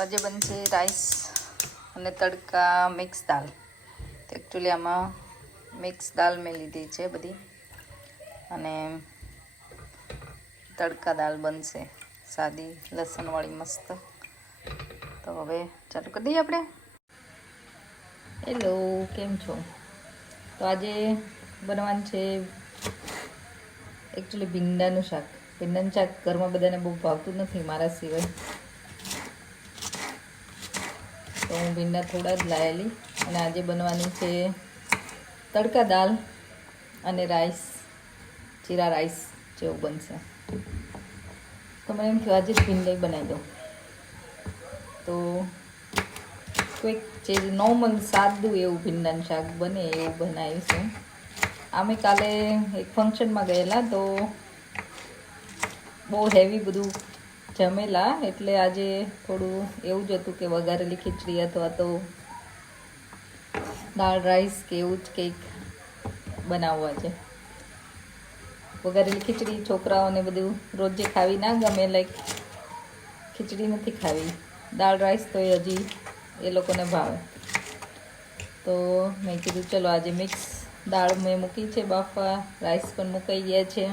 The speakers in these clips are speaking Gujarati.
આજે બનશે રાઈસ અને તડકા મિક્સ દાળ. તો એકચ્યુઅલી આમાં મિક્સ દાળ મેં લીધી છે બધી, અને તડકા દાળ બનશે સાદી લસણવાળી મસ્ત. તો હવે ચાલુ કરી દઈએ આપણે. હેલો, કેમ છો? તો આજે બનવાનું છે એકચ્યુઅલી ભીંડાનું શાક. ભીંડાનું શાક ઘરમાં બધાને બહુ ભાવતું નથી મારા સિવાય, તો હું ભીંડા થોડા જ લાવેલી. અને આજે બનવાની છે તડકા દાળ અને રાઈસ, જીરા રાઈસ જેવું બનશે. તો મને એમ થયું આજે જ ભીંડા બનાવી દઉં. તો કોઈક જે નોર્મલ સાદું એવું ભીંડાનું શાક બને એવું બનાવીશું. અમે કાલે એક ફંક્શનમાં ગયેલા, તો બહુ હેવી બધું જમેલા, એટલે આજે થોડું એવું જ હતું કે વઘારેલી ખીચડી અથવા તો દાળ રાઈસ કે એવું જ કંઈક બનાવવા છે. વઘારેલી ખીચડી છોકરાઓને બધું રોજે ખાવી ના ગમે, લાઈક ખીચડી નથી ખાવી, દાળ રાઈસ તો હજી એ લોકોને ભાવે. તો મેં કીધું ચલો આજે મિક્સ દાળ મેં મૂકી છે બાફવા, રાઈસ પણ મુકાઈ ગયા છે,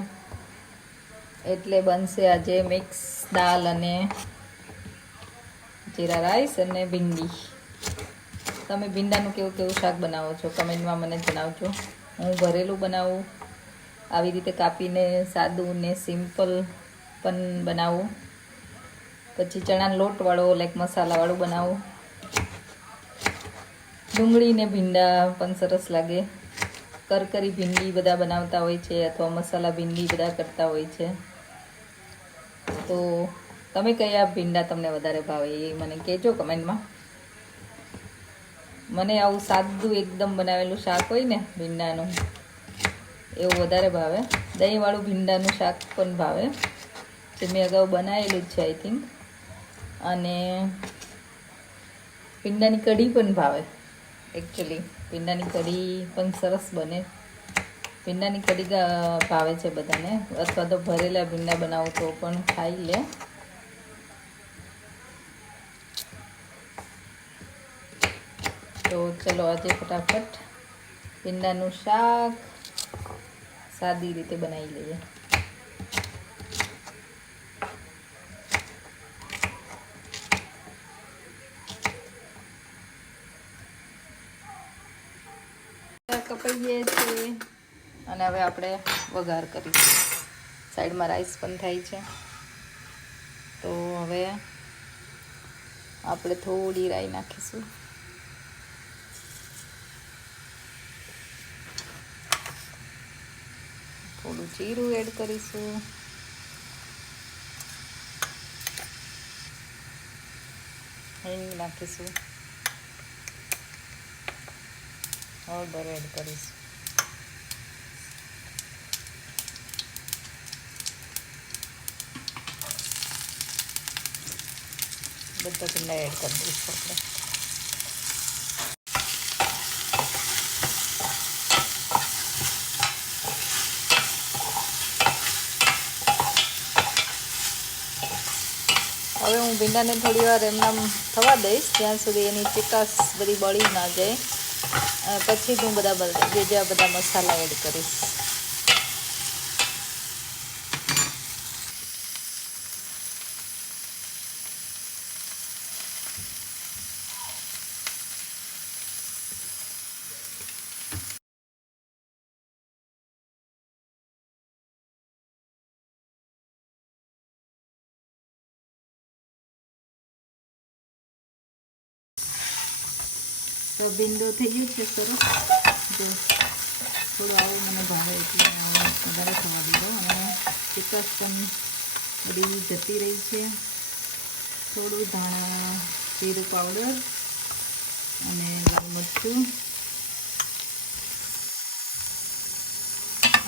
એટલે બનશે આજે મિક્સ દાળ અને જીરા રાઈસ અને ભીંડી. તમે ભીંડાનું કેવું કેવું શાક બનાવો છો કમેન્ટમાં મને જણાવજો. હું ભરેલું બનાવું, આવી રીતે કાપીને સાદું ને સિમ્પલ પણ બનાવું, પછી ચણાનો લોટવાળો લાઈક મસાલાવાળું બનાવું. ડુંગળી ને ભીંડા પણ સરસ લાગે. કરકરી ભીંડી બધા બનાવતા હોય છે, અથવા મસાલા ભીંડી બધા કરતા હોય છે. તો તમે કયા ભીંડા તમને વધારે ભાવે એ મને કહેજો કમેન્ટમાં. મને આવું સાદું એકદમ બનાવેલું શાક હોય ને ભીંડાનું, એવું વધારે ભાવે. દહીંવાળું ભીંડાનું શાક પણ ભાવે, જે મેં અગાઉ બનાવેલું જ છે આઈ થિંક. અને ભીંડાની કઢી પણ ભાવે. એકચ્યુઅલી ભીંડાની કઢી પણ સરસ બને. ભીંડાની કઢી ભાવે છે બધાને, અથવા તો ભરેલા ભીંડા બનાવું તો પણ ખાઈ લે. તો ચલો આજે ફટાફટ ભીંડાનું શાક સાદી રીતે બનાવી લઈએ. કપાઈ ગયા છે, અને હવે આપણે વઘાર કરીશું. સાઈડમાં રાઈસ પણ થાય છે. તો હવે આપણે થોડી રાઈ નાખીશું, થોડું જીરું એડ કરીશું, હિંગ નાખીશું, હળદર એડ કરીશું, બધા ભીંડા એડ કરી દઈશું આપણે. હવે હું ભીંડાને થોડી વાર એમનામ થવા દઈશ, ત્યાં સુધી એની ચિકાસ બધી બળી ના જાય. પછી હું બીજા બધા મસાલા એડ કરીશ. તો ભીંડો થઈ ગયું છે સરસ. જો થોડું આવું મને ભાવે એટલે વધારે થવા દીધો, અને ચિકાસ પણ બધી જતી રહી છે. થોડું ધાણા જીરું પાવડર અને લાલ મરચું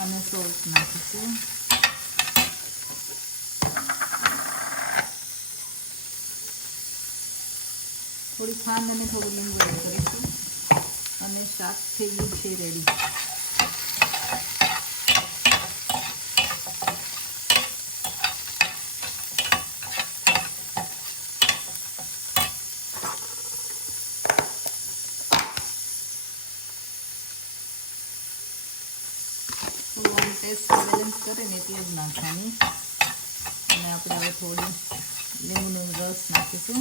અને સોસ નાખીશું. થોડી ખાંડ અને થોડું લીંબુ એડ કરીશું, અને શાક થઈ ગયું છે રેડી. ટેસ્ટ બેલેન્સ કરે ને એટલે જ નાખવાની. અને આપણે હવે થોડી લીંબુનો રસ નાખીશું.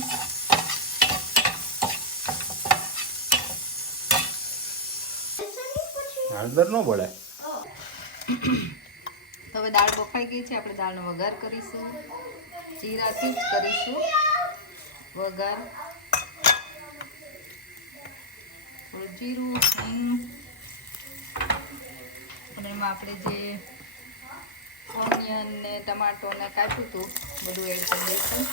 હળદર ન બોલે. હવે દાળ બફાઈ ગઈ છે. આપણે દાળનો વઘાર કરીશું. જીરાથી જ કરીશું વઘાર. થોડું જીરું, હિંગ અને એમાં આપણે જે ઓનિયન ને ટમાટો ને કાપ્યું હતું બધું એડ કરી દઈશું.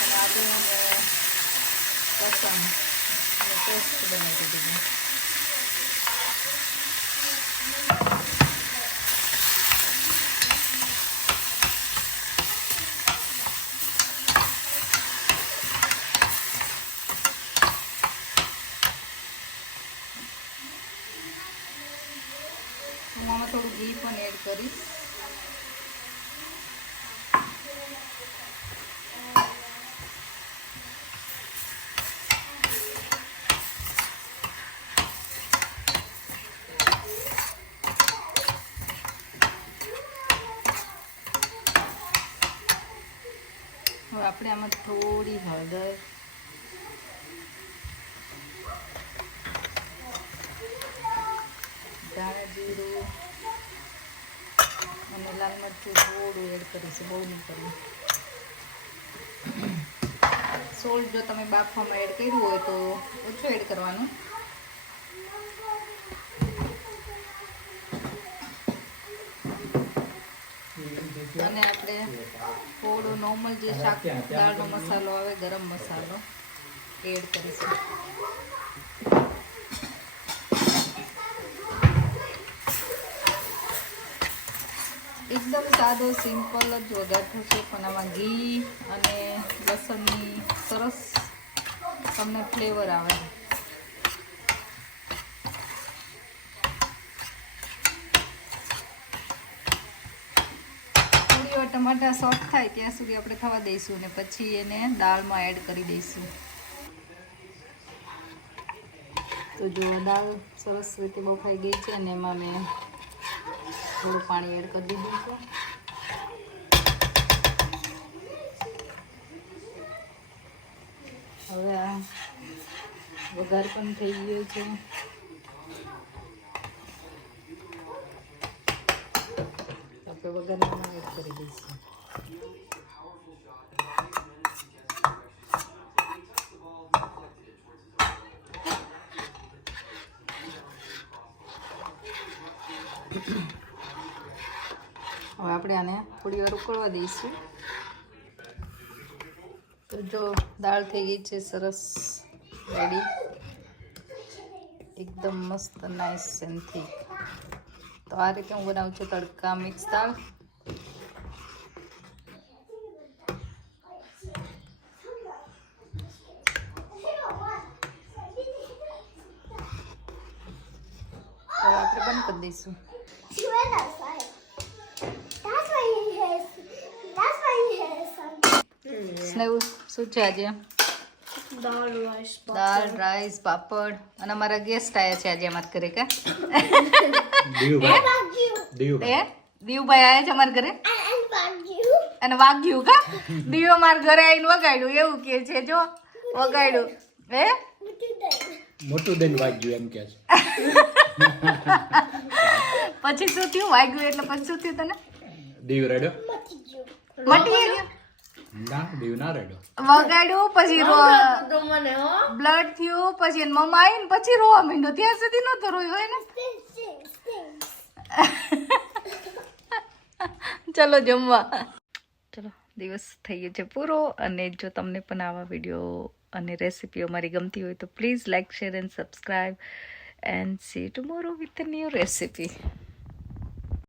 અને આદુ ને લસણ અને પેસ્ટ બનાવી દીધું. હું આમાં થોડું ઘી પણ એડ કરીશ. હવે આપણે આમાં થોડી હળદર, ધાણા જીરું અને લાલ મરચું થોડું એડ કરીશું, બહુ નહીં કરવું. સોલ્ટ જો તમે બાફવામાં એડ કર્યું હોય તો ઓછું એડ કરવાનું. અને આપણે થોડો નોર્મલ જે શાક દાળનો મસાલો આવે, ગરમ મસાલો એડ કરીશું. એકદમ સાદો સિમ્પલ જ વઘાર થશે, પણ આમાં ઘી અને લસણની સરસ તમને ફ્લેવર આવે. થોડી વાર ટમાટા સોફ્ટ થાય ત્યાં સુધી આપણે થવા દઈશું અને પછી એને દાળમાં એડ કરી દઈશું. તો જો દાળ સરસ રીતે બફાઈ ગઈ છે અને એમાં મેં થોડું પાણી એડ કરી દીધું છે. હવે આ વઘાર પણ થઈ ગયો છે. આપણે વઘારમાં એડ કરી દઈશું. હવે આપણે આને થોડી વાર ઉકળવા દઈશું. તો જો દાળ થઈ ગઈ છે સરસ રેડી, એકદમ મસ્ત નાઇસ એન્ડ થીક. તો આ રીતે હું બનાવું છું તડકા મિક્સ દાળ. હવે આપણે બંધ કરી દઈશું. સ્નેહ શું છે આજે? દાળ, રાઈસ, પાપડ અને અમારા ગેસ્ટ આવ્યા છે આજે અમારા ઘરે. કા દીવભાઈ આવ્યા છે અમારા ઘરે અને વાગ્યું. કા દીવો મારા ઘરે આવીને વગાડ્યું એવું કે છે. જો વગાડ્યું હે મોટું દઈને વાગ્યું એમ કે છે. પછી શું થયું? વાગ્યું એટલે પછી શું થયું તને? દીવ રેડ્યો મટી ગયું. ના દીવ ના રેડ્યો. વગાડ્યું પછી બ્લડ થયું, પછી એની મમ્મા આવીને પછી રોવા માંડ્યો. ત્યાં સુધી નતો રોયો હોય ને. ચલો જમવા. ચલો દિવસ થઈ ગયો છે પૂરો. અને જો તમને પણ આવા વિડીયો અને રેસીપીઓ મારી ગમતી હોય તો please like, share and subscribe and C tomorrow with a new recipe.